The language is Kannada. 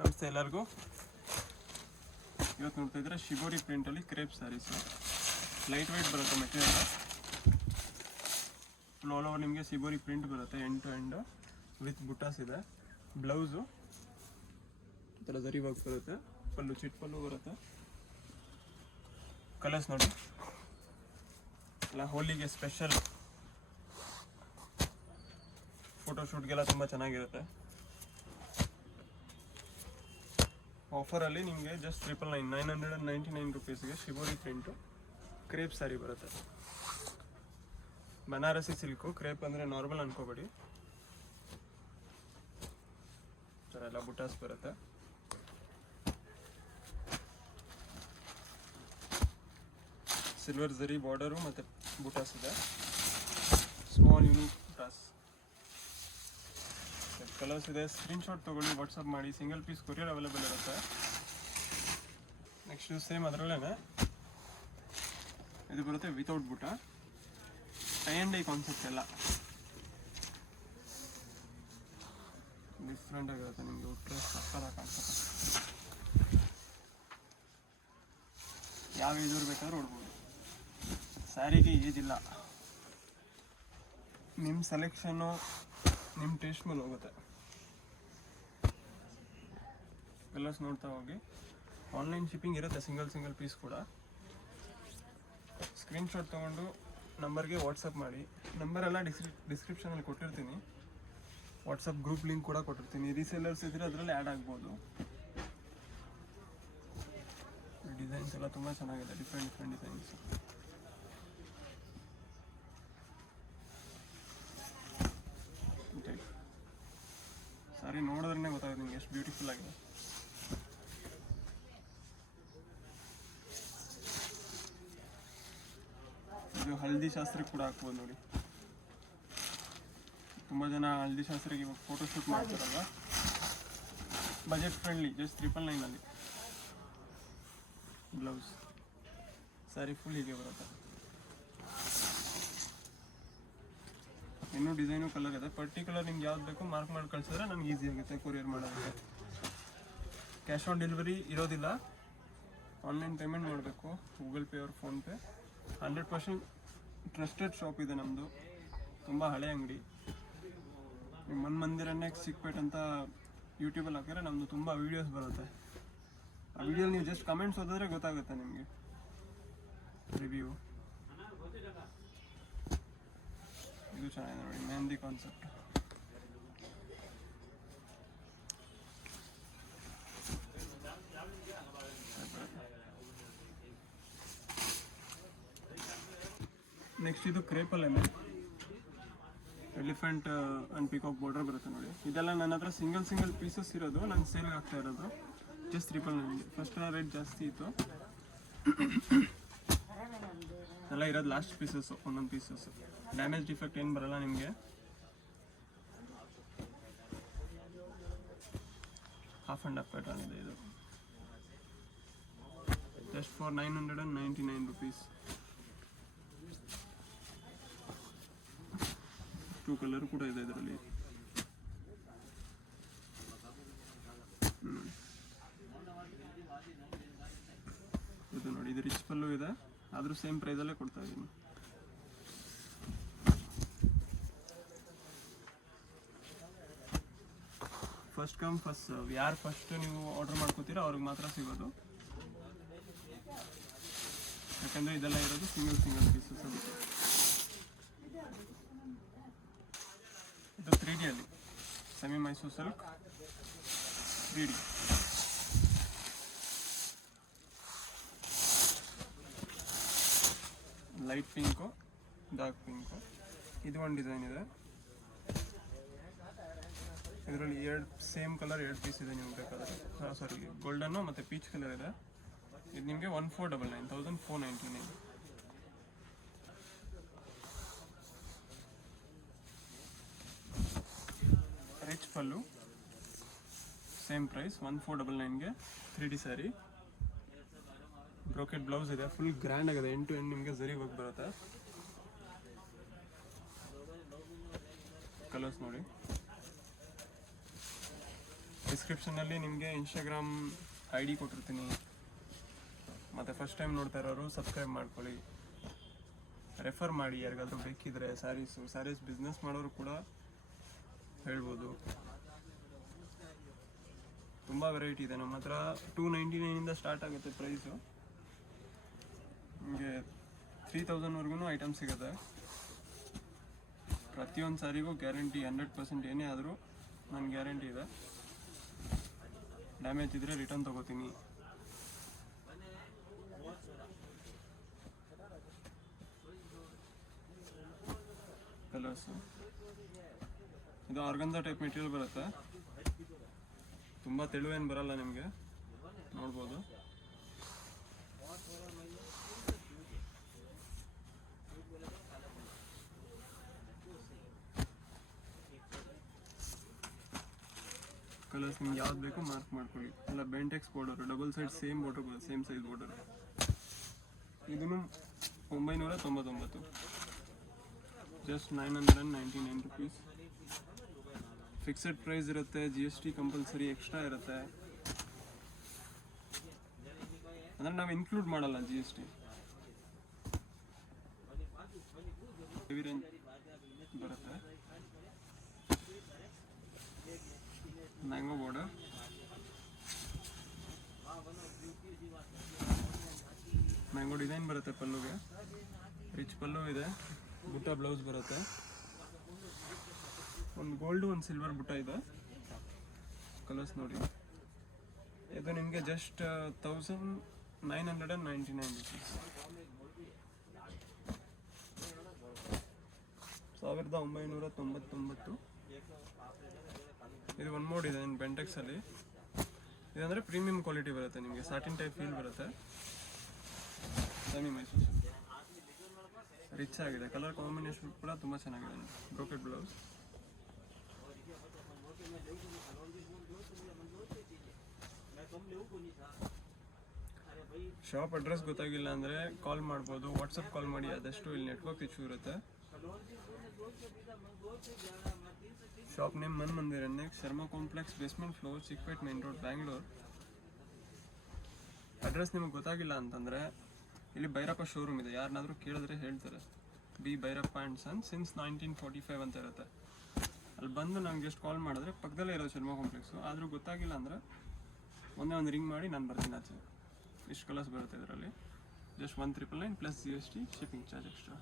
ನಮಸ್ತೆ ಎಲ್ಲರಿಗೂ. ಇವತ್ತು ನೋಡ್ತಾ ಇದ್ರೆ ಶಿಬೋರಿ ಪ್ರಿಂಟಲ್ಲಿ ಕ್ರೇಪ್ ಸ್ಯಾರೀಸು. ಲೈಟ್ ವೆಯ್ಟ್ ಬರುತ್ತೆ ಮೆಟೀರಿಯಲ್. ಆಲ್ ಓವರ್ ನಿಮಗೆ ಶಿಬೋರಿ ಪ್ರಿಂಟ್ ಬರುತ್ತೆ, end to end with butas ಇದೆ. ಬ್ಲೌಸು ಈ ಥರ ಜರಿ ವರ್ಕ್ ಬರುತ್ತೆ, ಪಲ್ಲು ಚಿಟ್ ಪಲ್ಲು ಬರುತ್ತೆ. ಕಲರ್ಸ್ ನೋಡಿ, ಎಲ್ಲ ಹೋಲಿಗೆ ಸ್ಪೆಷಲ್ ಫೋಟೋಶೂಟ್ಗೆಲ್ಲ ತುಂಬ ಚೆನ್ನಾಗಿರುತ್ತೆ. ಆಫರಲ್ಲಿ ನಿಮಗೆ ಜಸ್ಟ್ 999 ರುಪೀಸ್ಗೆ ಶಿಬೋರಿ ಪ್ರಿಂಟು ಕ್ರೇಪ್ ಸ್ಯಾರಿ ಬರುತ್ತೆ. ಬನಾರಸಿ ಸಿಲ್ಕು. ಕ್ರೇಪ್ ಅಂದರೆ ನಾರ್ಮಲ್ ಅನ್ಕೋಬೇಡಿ. ಈ ಥರ ಎಲ್ಲ ಬುಟಾಸ್ ಬರುತ್ತೆ. ಸಿಲ್ವರ್ ಜರಿ ಬಾರ್ಡರು ಮತ್ತು ಬುಟಾಸ್ ಇದೆ. ಸ್ಮಾಲ್ ಯೂನಿಕ್ ಬುಟಾಸ್. ಕಲರ್ಸ್ ಇದೆ. ಸ್ಕ್ರೀನ್ಶಾಟ್ ತೊಗೊಳ್ಳಿ, ವಾಟ್ಸಪ್ ಮಾಡಿ. ಸಿಂಗಲ್ ಪೀಸ್ ಕೊರಿಯರ್ ಅವೈಲೇಬಲ್ ಇರುತ್ತೆ. ನೆಕ್ಸ್ಟ್ ಸೇಮ್ ಅದರಲ್ಲೇ ಇದು ಬರುತ್ತೆ ವಿತೌಟ್ ಬುಟ. ಟೈ ಆ್ಯಂಡ್ ಡೈ ಕಾನ್ಸೆಪ್ಟ್ ಎಲ್ಲ ಡಿಫ್ರೆಂಟ್ ಆಗಿರುತ್ತೆ. ನಿಮಗೆ ಉಟ್ರೆ ಸಕ್ಕರ ಕಾನ್ಸೆಪ್ಟ್. ಯಾವ ಏಜ್ ಬೇಕಾದ್ರೂ ಉಡ್ಬೋದು. ಸ್ಯಾರಿಗೆ ಏಜ್ ಇಲ್ಲ. ನಿಮ್ಮ ಸೆಲೆಕ್ಷನ್ನು ನಿಮ್ಮ ಟೇಸ್ಟ್ ಮೇಲೆ ಹೋಗುತ್ತೆ. ಕಲರ್ಸ್ ನೋಡ್ತಾ ಹೋಗಿ. ಆನ್ಲೈನ್ ಶಿಪ್ಪಿಂಗ್ ಇರುತ್ತೆ, ಸಿಂಗಲ್ ಪೀಸ್ ಕೂಡ. ಸ್ಕ್ರೀನ್ಶಾಟ್ ತೊಗೊಂಡು ನಂಬರ್ಗೆ ವಾಟ್ಸಪ್ ಮಾಡಿ. ನಂಬರೆಲ್ಲ ಡಿಸ್ಕ್ರಿಪ್ಷನಲ್ಲಿ ಕೊಟ್ಟಿರ್ತೀನಿ. ವಾಟ್ಸಪ್ ಗ್ರೂಪ್ ಲಿಂಕ್ ಕೂಡ ಕೊಟ್ಟಿರ್ತೀನಿ. ರೀಸೇಲರ್ಸ್ ಇದ್ದರೆ ಅದರಲ್ಲಿ ಆ್ಯಡ್ ಆಗ್ಬೋದು. ಡಿಸೈನ್ಸ್ ಎಲ್ಲ ತುಂಬ ಚೆನ್ನಾಗಿದೆ, ಡಿಫ್ರೆಂಟ್ ಡಿಸೈನ್ಸ್. ಸಾರಿ ನೋಡಿದ್ರೆ ಗೊತ್ತಾಗುತ್ತೆ ನಿಮಗೆ ಎಷ್ಟು ಬ್ಯೂಟಿಫುಲ್ ಆಗಿದೆ. ಇದು ಹಳದಿ ಶಾಸ್ತ್ರಕ್ಕೆ ಕೂಡ ಹಾಕ್ಬೋದು ನೋಡಿ. ತುಂಬ ಜನ ಹಳದಿ ಶಾಸ್ತ್ರಕ್ಕೆ ಇವಾಗ ಫೋಟೋಶೂಟ್ ಮಾಡ್ತಾರಲ್ಲ, budget friendly, just 999 blouse. Sari full ಹೀಗೆ ಬರುತ್ತೆ. ಇನ್ನೂ ಡಿಸೈನು ಕಲರ್ ಇದೆ. ಪರ್ಟಿಕ್ಯುಲರ್ ನಿಮ್ಗೆ ಯಾವ್ದು ಬೇಕು ಮಾರ್ಕ್ ಮಾಡಿ ಕಳಿಸಿದ್ರೆ ನಮ್ಗೆ ಈಸಿ ಆಗುತ್ತೆ ಕೊರಿಯರ್ ಮಾಡೋದಕ್ಕೆ. ಕ್ಯಾಶ್ ಆನ್ ಡೆಲಿವರಿ ಇರೋದಿಲ್ಲ. ಆನ್ಲೈನ್ ಪೇಮೆಂಟ್ ಮಾಡಬೇಕು, ಗೂಗಲ್ ಪೇ ಅವ್ರ ಫೋನ್ಪೇ. 100% ಟ್ರಸ್ಟೆಡ್ ಶಾಪ್ ಇದೆ ನಮ್ಮದು. ತುಂಬ ಹಳೆ ಅಂಗಡಿ. ನಿಮ್ಮ ಮಂದಿರನ್ನೇ ಚಿಕ್ಕಪೇಟ್ ಅಂತ ಯೂಟ್ಯೂಬಲ್ಲಿ ಹಾಕಿದ್ರೆ ನಮ್ಮದು ತುಂಬ ವೀಡಿಯೋಸ್ ಬರುತ್ತೆ. ಆ ವಿಡಿಯೋಲಿ ನೀವು ಜಸ್ಟ್ ಕಮೆಂಟ್ಸ್ ಓದಿದ್ರೆ ಗೊತ್ತಾಗುತ್ತೆ ನಿಮಗೆ ರಿವ್ಯೂ. ಇದು ಚೆನ್ನಾಗಿದೆ ನೋಡಿ, ಮೆಹಂದಿ ಕಾನ್ಸೆಪ್ಟ್. ನೆಕ್ಸ್ಟ್ ಇದು ಕ್ರೇಪಲ್ಲೇ ಎಲಿಫೆಂಟ್ ಆ್ಯಂಡ್ ಪಿಕಾಕ್ ಬಾರ್ಡರ್ ಬರುತ್ತೆ ನೋಡಿ. ಇದೆಲ್ಲ ನನ್ನ ಹತ್ರ ಸಿಂಗಲ್ ಪೀಸಸ್ ಇರೋದು, ನಾನು ಸೇಲ್ಗೆ ಆಗ್ತಾ ಇರೋದು. ಜಸ್ಟ್ 999. ಫಸ್ಟ್ ರೇಟ್ ಜಾಸ್ತಿ ಇತ್ತು. ಎಲ್ಲ ಇರೋದು ಲಾಸ್ಟ್ ಪೀಸಸ್ಸು, ಒಂದೊಂದು ಪೀಸಸ್ಸು. ಡ್ಯಾಮೇಜ್ ಡಿಫೆಕ್ಟ್ ಏನು ಬರಲ್ಲ ನಿಮಗೆ. ಹಾಫ್ ಆ್ಯಂಡ್ ಹಾಫ್ ಪ್ಯಾಟರ್ನ್ ಇದೆ ಇದು. Just for 999 rupees. 2 ಕಲರ್ ಕೂಡ ಇದೆ ಇದರಲ್ಲಿ. ಇದು ನೋಡಿ, ಇದು ರಿಚ್ ಪಲ್ಲು ಇದೆ, ಆದರೂ ಸೇಮ್ ಪ್ರೈಸಲ್ಲೇ ಕೊಡ್ತಾ ಇದ್ದೀನಿ. First come first serve. ಯಾರು ಫಸ್ಟ್ ನೀವು ಆರ್ಡರ್ ಮಾಡ್ಕೋತೀರೋ ಅವ್ರಿಗೆ ಮಾತ್ರ ಸಿಗೋದು. ಯಾಕಂದರೆ ಇದೆಲ್ಲ ಇರೋದು ಸಿಂಗಲ್ ಪೀಸಸ್ ಅಂತ. ಇದು 3D ಅಲ್ಲಿ semi Mysuru silk 3D. Light pink, dark pink. ಇದು ಒಂದು ಡಿಸೈನ್ ಇದೆ. ಇದರಲ್ಲಿ 2 ಸೇಮ್ ಕಲರ್ 2 ಪೀಸ್ ಇದೆ ನಿಮ್ಗೆ ಬೇಕಾದರೆ. ಸಾರಿ, ಗೋಲ್ಡನ್ನು ಮತ್ತು ಪೀಚ್ ಕಲರ್ ಇದೆ. ಇದು ನಿಮಗೆ 1499. ರಿಚ್ ಪಲ್ಲು, ಸೇಮ್ ಪ್ರೈಸ್ 1499ಗೆ 3D ಸ್ಯಾರಿ. ಬ್ರೋಕೆಟ್ ಬ್ಲೌಸ್ ಇದೆ, ಫುಲ್ ಗ್ರ್ಯಾಂಡ್ ಆಗಿದೆ. ಎಂಡ್ ಟು ಎಂಡ್ ನಿಮಗೆ ಜರಿ ವರ್ಕ್ ಬರುತ್ತೆ. ಕಲರ್ಸ್ ನೋಡಿ. ಡಿಸ್ಕ್ರಿಪ್ಷನಲ್ಲಿ ನಿಮಗೆ ಇನ್ಸ್ಟಾಗ್ರಾಮ್ ಐ ಡಿ ಕೊಟ್ಟಿರ್ತೀನಿ. ಮತ್ತು ಫಸ್ಟ್ ಟೈಮ್ ನೋಡ್ತಾ ಇರೋರು ಸಬ್ಸ್ಕ್ರೈಬ್ ಮಾಡ್ಕೊಳ್ಳಿ, ರೆಫರ್ ಮಾಡಿ ಯಾರಿಗಾದ್ರೂ ಬೇಕಿದ್ರೆ. ಸ್ಯಾರೀಸ್ ಬಿಸ್ನೆಸ್ ಮಾಡೋರು ಕೂಡ ಹೇಳ್ಬೋದು. ತುಂಬ ವೆರೈಟಿ ಇದೆ ನಮ್ಮ ಹತ್ರ. 299 ಸ್ಟಾರ್ಟ್ ಆಗುತ್ತೆ ಪ್ರೈಸು. ನಿಮಗೆ 3000ವರೆಗೂ ಐಟಮ್ ಸಿಗುತ್ತೆ. ಪ್ರತಿಯೊಂದು ಸಾರಿಗೂ ಗ್ಯಾರಂಟಿ 100%. ಏನೇ ಆದರೂ ನನ್ನ ಗ್ಯಾರಂಟಿ ಇದೆ. ಡ್ಯಾಮೇಜ್ ಇದ್ದರೆ ರಿಟರ್ನ್ ತೊಗೋತೀನಿ. ಕಲರ್ಸು ಇದು ಆರ್ಗನ್ಸಾ ಟೈಪ್ ಮೆಟೀರಿಯಲ್ ಬರುತ್ತೆ. ತುಂಬ ತೆಳುವೇನು ಬರಲ್ಲ, ನಿಮಗೆ ನೋಡ್ಬೋದು. ಕಲರ್ಸ್ ನಿಮ್ಗೆ ಯಾವ್ದು ಬೇಕೋ ಮಾರ್ಕ್ ಮಾಡ್ಕೊಳ್ಳಿ. ಎಲ್ಲ Bentex border, double side same border ಬರುತ್ತೆ, ಸೇಮ್ ಸೈಜ್ ಬಾರ್ಡರ್. ಇದನ್ನು 999, ಜಸ್ಟ್ 999 ರುಪೀಸ್. ಫಿಕ್ಸೆಡ್ ಪ್ರೈಸ್ ಇರುತ್ತೆ. GST ಕಂಪಲ್ಸರಿ ಎಕ್ಸ್ಟ್ರಾ ಇರುತ್ತೆ, ಅಂದರೆ ನಾವು ಇನ್ಕ್ಲೂಡ್ ಮಾಡಲ್ಲ GST. ಹೆವಿ ರೇಂಜ್ ಬರುತ್ತೆ. ಮ್ಯಾಂಗೋ ಬಾರ್ಡರ್, ಮ್ಯಾಂಗೋ ಡಿಸೈನ್ ಬರುತ್ತೆ. ಪಲ್ಲುಗೆ ರಿಚ್ ಪಲ್ಲು ಇದೆ. ಬುಟ್ಟ ಬ್ಲೌಸ್ ಬರುತ್ತೆ. ಒಂದು ಗೋಲ್ಡು ಒಂದು ಸಿಲ್ವರ್ ಬುಟ್ಟ ಇದೆ. ಕಲರ್ಸ್ ನೋಡಿ. ಇದು ನಿಮಗೆ ಜಸ್ಟ್ 1999 ರುಪೀಸ್. 1999. ಇದು ಒನ್ ಮೋಡ್ ಇದೆ ಬೆಂಟೆಕ್ಸಲ್ಲಿ. ಇದಂದರೆ ಪ್ರೀಮಿಯಂ ಕ್ವಾಲಿಟಿ ಬರುತ್ತೆ. ನಿಮಗೆ ಸಾಟಿನ್ ಟೈಪ್ ಫೀಲ್ ಬರುತ್ತೆ. ಸೆಮಿ ಮೈಸೂರು ರಿಚ್ ಆಗಿದೆ. ಕಲರ್ ಕಾಂಬಿನೇಷನ್ ಕೂಡ ತುಂಬ ಚೆನ್ನಾಗಿದೆ. Brocade blouse. ಶಾಪ್ ಅಡ್ರೆಸ್ ಗೊತ್ತಾಗಿಲ್ಲ ಅಂದರೆ ಕಾಲ್ ಮಾಡ್ಬೋದು, ವಾಟ್ಸಪ್ ಕಾಲ್ ಮಾಡಿ. ಆದಷ್ಟು ಇಲ್ಲಿ ನೆಟ್ವರ್ಕ್ ಇಶ್ಯೂ ಇರುತ್ತೆ. Shop name Man Mandir, next Sharma complex, basement floor, Chickpet main road, Bangalore. Address ನಿಮಗೆ ಗೊತ್ತಾಗಿಲ್ಲ ಅಂತಂದರೆ ಇಲ್ಲಿ ಭೈರಪ್ಪ ಶೋರೂಮ್ ಇದೆ. ಯಾರನ್ನಾದರೂ ಕೇಳಿದ್ರೆ ಹೇಳ್ತಾರೆ. B Bhyrappa and son since 1945 ಅಂತ ಇರುತ್ತೆ. ಅಲ್ಲಿ ಬಂದು ನಂಗೆ ಜಸ್ಟ್ ಕಾಲ್ ಮಾಡಿದ್ರೆ ಪಕ್ಕದಲ್ಲೇ ಇರೋದು ಶರ್ಮಾ ಕಾಂಪ್ಲೆಕ್ಸು. ಆದರೂ ಗೊತ್ತಾಗಿಲ್ಲ ಅಂದರೆ ಒಂದೇ ಒಂದು ರಿಂಗ್ ಮಾಡಿ ನಾನು ಬರ್ತೀನಿ ಆಚೆ. ಇಷ್ಟು ಕಲರ್ಸ್ ಬರುತ್ತೆ ಇದರಲ್ಲಿ. Just 1999 plus GST, shipping charge extra.